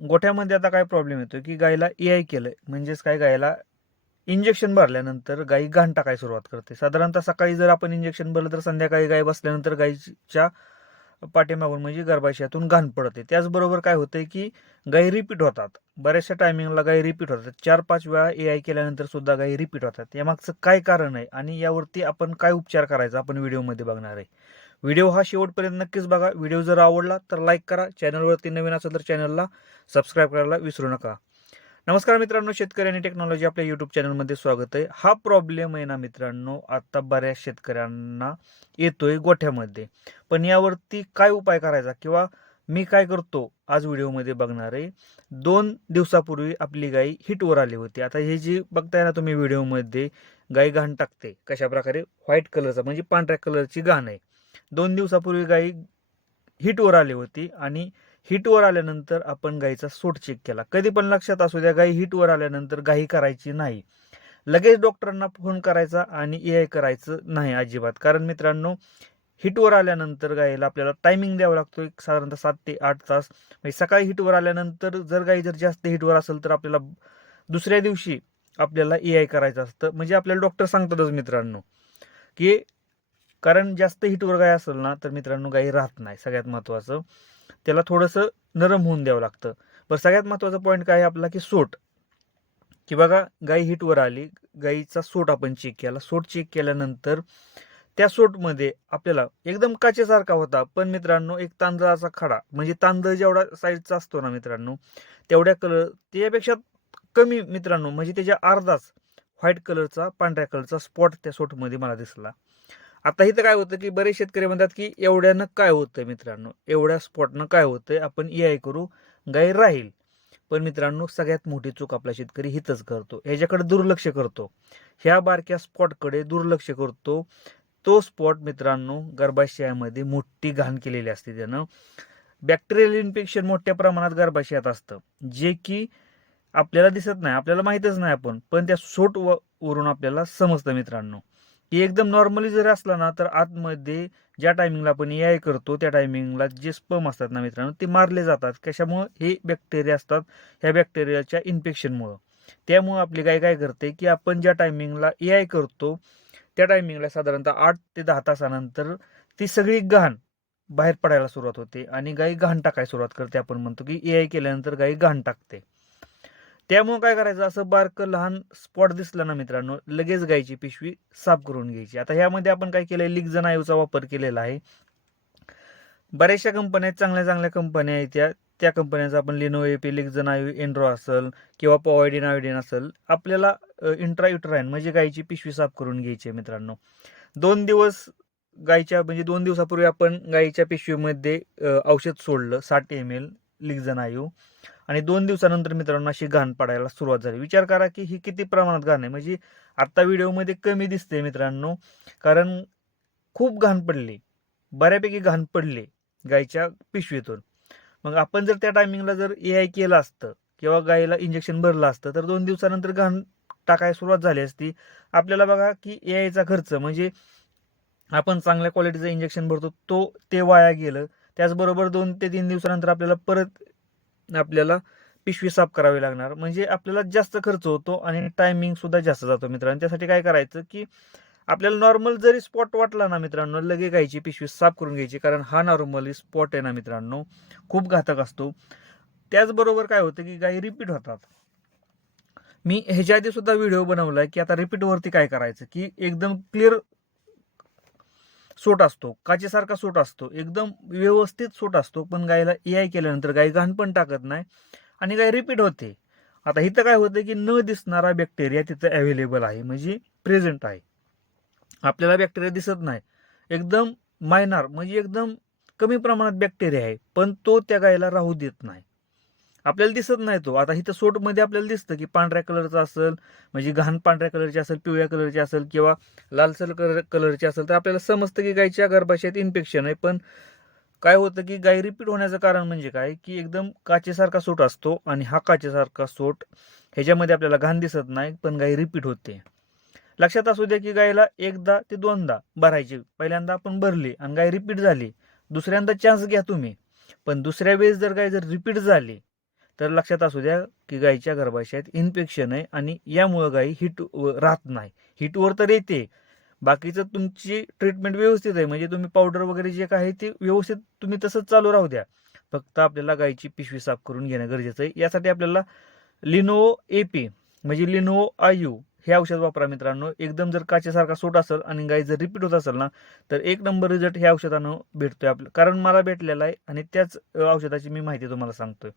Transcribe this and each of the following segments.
गोठ्यामध्ये आता काय प्रॉब्लेम येतो की गायला ए आय केलं म्हणजेच काय गायला इंजेक्शन भरल्यानंतर गाई घाण टाकायला सुरुवात करते. साधारणतः सकाळी जर आपण इंजेक्शन भरलं तर संध्याकाळी गाय बसल्यानंतर गाईच्या पाठीमागून म्हणजे गर्भाशयातून घाण पडते. त्याचबरोबर काय होतंय की गायी रिपीट होतात. बऱ्याचशा टायमिंगला गायी रिपीट होतात. चार पाच वेळा ए आय केल्यानंतर सुद्धा गायी रिपीट होतात. यामागचं काय कारण आहे आणि यावरती आपण काय उपचार करायचा आपण व्हिडिओमध्ये बघणार आहे. व्हिडिओ हा शेवटपर्यंत नक्कीच बघा. व्हिडिओ जर आवडला तर लाईक करा. चॅनलवरती नवीन असेल तर चॅनलला सबस्क्राईब करायला विसरू नका. नमस्कार मित्रांनो शेतकरी आणि टेक्नॉलॉजी आपल्या यूट्यूब चॅनलमध्ये स्वागत आहे. हा प्रॉब्लेम आहे ना मित्रांनो आता बऱ्याच शेतकऱ्यांना येतोय गोठ्यामध्ये. पण यावरती काय उपाय करायचा किंवा मी काय करतो आज व्हिडिओमध्ये बघणार आहे. दोन दिवसापूर्वी आपली गाई हिटवर आली होती. आता हे जी बघताय ना तुम्ही व्हिडिओमध्ये गाई घाण टाकते. कशा प्रकारे व्हाईट कलरचा म्हणजे पांढऱ्या कलरची घाण आहे. दोन दिवसापूर्वी गाई हिटवर आली होती आणि हिटवर आल्यानंतर आपण गाईचा सोट चेक केला. कधी पण लक्षात असू द्या गाई हिटवर आल्यानंतर गाई करायची नाही. लगेच डॉक्टरांना फोन करायचा आणि ए आय करायचं नाही अजिबात. कारण मित्रांनो हिटवर आल्यानंतर गाईला आपल्याला टायमिंग द्यावा लागतो एक साधारणतः सात ते आठ तास. म्हणजे सकाळी हिटवर आल्यानंतर जर गाई जर जास्त हिटवर असेल तर आपल्याला दुसऱ्या दिवशी आपल्याला ए आय करायचं असतं. म्हणजे आपल्याला डॉक्टर सांगतातच मित्रांनो की कारण जास्त हिटवर गाय असेल ना तर मित्रांनो गाई राहत नाही. सगळ्यात महत्त्वाचं त्याला थोडंसं नरम होऊन द्यावं लागतं. बरं सगळ्यात महत्त्वाचा पॉईंट काय आहे आपला की सोट. की बघा गाई हिटवर आली गाईचा सोट आपण चेक केला. सोट चेक केल्यानंतर त्या सोटमध्ये आपल्याला एकदम काचेसारखा होता. पण मित्रांनो एक तांदळाचा खडा म्हणजे तांदळ जेवढा साईजचा असतो ना मित्रांनो तेवढ्या कलर त्यापेक्षा कमी मित्रांनो म्हणजे त्याच्या अर्धाच व्हाईट कलरचा पांढऱ्या कलरचा स्पॉट त्या सोटमध्ये मला दिसला. आता इथं काय होतं की बरेच शेतकरी म्हणतात की एवढ्यानं काय होतं मित्रांनो? एवढ्या स्पॉटनं काय होतं आपण ए आय करू गाई राहील. पण मित्रांनो सगळ्यात मोठी चूक आपला शेतकरी हितच करतो. ह्याच्याकडे दुर्लक्ष करतो. ह्या बारक्या स्पॉटकडे दुर्लक्ष करतो. तो स्पॉट मित्रांनो गर्भाशयामध्ये मोठी घाण केलेली असते त्यानं. बॅक्टेरियल इन्फेक्शन मोठ्या प्रमाणात गर्भाशयात असतं. जे की आपल्याला दिसत नाही आपल्याला माहीतच नाही आपण. पण त्या सोट व- वरून आपल्याला समजतं मित्रांनो. की एकदम नॉर्मली जर असला ना तर आतमध्ये ज्या टायमिंगला आपण ए आय करतो त्या टायमिंगला जे स्पम असतात ना मित्रांनो ते मारले जातात. कशामुळं? हे बॅक्टेरिया असतात. ह्या बॅक्टेरियाच्या इन्फेक्शनमुळं त्यामुळं आपली गाय काय करते की आपण ज्या टायमिंगला ए आय करतो त्या टायमिंगला साधारणतः आठ ते दहा तासानंतर ती सगळी घाण बाहेर पडायला सुरुवात होते आणि गाई घाण टाकायला सुरुवात करते. आपण म्हणतो की ए आय केल्यानंतर गाई घाण टाकते. त्यामुळे काय करायचं? असं बारकं लहान स्पॉट दिसलं ना मित्रांनो लगेच गायची पिशवी साफ करून घ्यायची. आता ह्यामध्ये आपण काय केलंय? लिगजन आयूचा वापर केलेला आहे. बऱ्याचशा कंपन्या चांगल्या चांगल्या कंपन्या आहेत त्या. त्या कंपन्याचा आपण लिनो एपी लिगजन आयू एन्ड्रो असेल किंवा पॉयडिन आयोडिन असेल आपल्याला इंट्रा युट्राईन म्हणजे गायची पिशवी साफ करून घ्यायची आहे मित्रांनो. दोन दिवस गायच्या म्हणजे दोन दिवसापूर्वी आपण गायीच्या पिशवीमध्ये औषध सोडलं साठ एम एल लिगजन आयू हो. आणि दोन दिवसानंतर मित्रांनो अशी घाण पडायला सुरुवात झाली. विचार करा की ही किती प्रमाणात घाण आहे. म्हणजे आत्ता व्हिडिओमध्ये कमी दिसते मित्रांनो. कारण खूप घाण पडली. बऱ्यापैकी घाण पडले गायच्या पिशवीतून. मग आपण जर त्या टायमिंगला जर ए आय केलं असतं किंवा गायीला इंजेक्शन भरलं असतं तर दोन दिवसानंतर घाण टाकायला सुरुवात झाली असती. आपल्याला बघा की ए आयचा खर्च म्हणजे आपण चांगल्या क्वालिटीचं इंजेक्शन भरतो तो ते वाया गेलं. त्याचबरोबर दोन ते तीन दिवसानंतर आपल्याला परत आपल्याला पिशवी साफ करावी लागणार. म्हणजे आपल्याला जास्त खर्च होतो आणि टायमिंग सुद्धा जास्त जातो मित्रांनो. त्यासाठी काय करायचं की आपल्याला नॉर्मल जरी स्पॉट वाटला ना मित्रांनो लगे घ्यायची पिशवी साफ करून घ्यायची. कारण हा नॉर्मली स्पॉट आहे ना मित्रांनो खूप घातक असतो. त्याचबरोबर काय होतं की गाई रिपीट होतात. मी ह्याच्या आधी सुद्धा व्हिडिओ बनवला आहे की आता रिपीटवरती काय करायचं? की एकदम क्लिअर सोट असतो काचेसारखा सोट असतो एकदम व्यवस्थित सोट असतो पण गायला ए आय केल्यानंतर गाय घाण पण टाकत नाही आणि गाय रिपीट होते. आता इथं काय होतं की न दिसणारा बॅक्टेरिया तिथं अवेलेबल आहे म्हणजे प्रेझेंट आहे. आपल्याला बॅक्टेरिया दिसत नाही. एकदम मायनार म्हणजे एकदम कमी प्रमाणात बॅक्टेरिया आहे पण तो त्या गायला राहू देत नाही. आपल्याला दिसत नाही तो. आता इथं सोटमध्ये आपल्याला दिसतं की पांढऱ्या कलरचा असेल म्हणजे घाण पांढऱ्या कलरची असेल पिवळ्या कलरची असेल किंवा लालसर कलर कलरची असेल तर आपल्याला समजतं की गायच्या गर्भाशयात इन्फेक्शन आहे. पण काय होतं की गाय रिपीट होण्याचं कारण म्हणजे काय? की एकदम काचेसारखा सोट असतो आणि हा काचेसारखा सोट ह्याच्यामध्ये आपल्याला घाण दिसत नाही पण गाय रिपीट होते. लक्षात असू द्या की गायला एकदा ते दोनदा भरायची. पहिल्यांदा आपण भरली आणि गाय रिपीट झाली. दुसऱ्यांदा चान्स घ्या तुम्ही. पण दुसऱ्या वेळेस जर गाय जर रिपीट झाली तर लक्षात असू द्या की गायीच्या गर्भाशयात इन्फेक्शन आहे आणि यामुळं गायी हिट राहत नाही. हिटवर तर येते. बाकीचं तुमची ट्रीटमेंट व्यवस्थित आहे. म्हणजे तुम्ही पावडर वगैरे जे काय ते व्यवस्थित तुम्ही तसंच चालू राहू द्या. फक्त आपल्याला गायीची पिशवी साफ करून घेणं गरजेचं आहे. यासाठी आपल्याला लिनोवो ए पी म्हणजे लिनोओ आयू हे औषध वापरा मित्रांनो. एकदम जर काचेसारखा सूट असेल आणि गाय जर रिपीट होत असेल ना तर एक नंबर रिझल्ट ह्या औषधानं भेटतोय आपलं. कारण मला भेटलेला आहे आणि त्याच औषधाची मी माहिती तुम्हाला सांगतोय.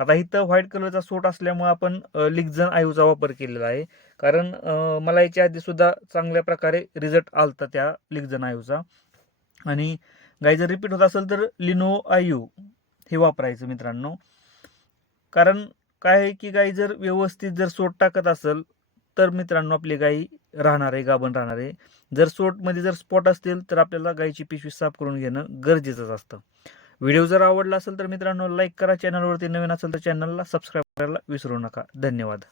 आता इथं व्हाईट कलरचा सूट असल्यामुळे आपण लिग्झन आयूचा वापर केलेला आहे. कारण मला याच्या आधी सुद्धा चांगल्या प्रकारे रिझल्ट आलता त्या लिग्झन आयूचा आणि गाय जर रिपीट होत असेल तर लिनो आयू हे वापरायचं मित्रांनो. कारण काय आहे की गाय जर व्यवस्थित जर सोट टाकत असेल तर मित्रांनो आपली गाई राहणार आहे गाभण राहणार आहे. जर सोटमध्ये जर स्पॉट असतील तर आपल्याला गाईची पिशवी साफ करून घेणं गरजेचंच असतं. व्हिडिओ जर आवडला असेल तर मित्रांनो लाईक करा. चॅनलवरती नवीन असेल तर चॅनलला सबस्क्राईब करायला विसरू नका. धन्यवाद.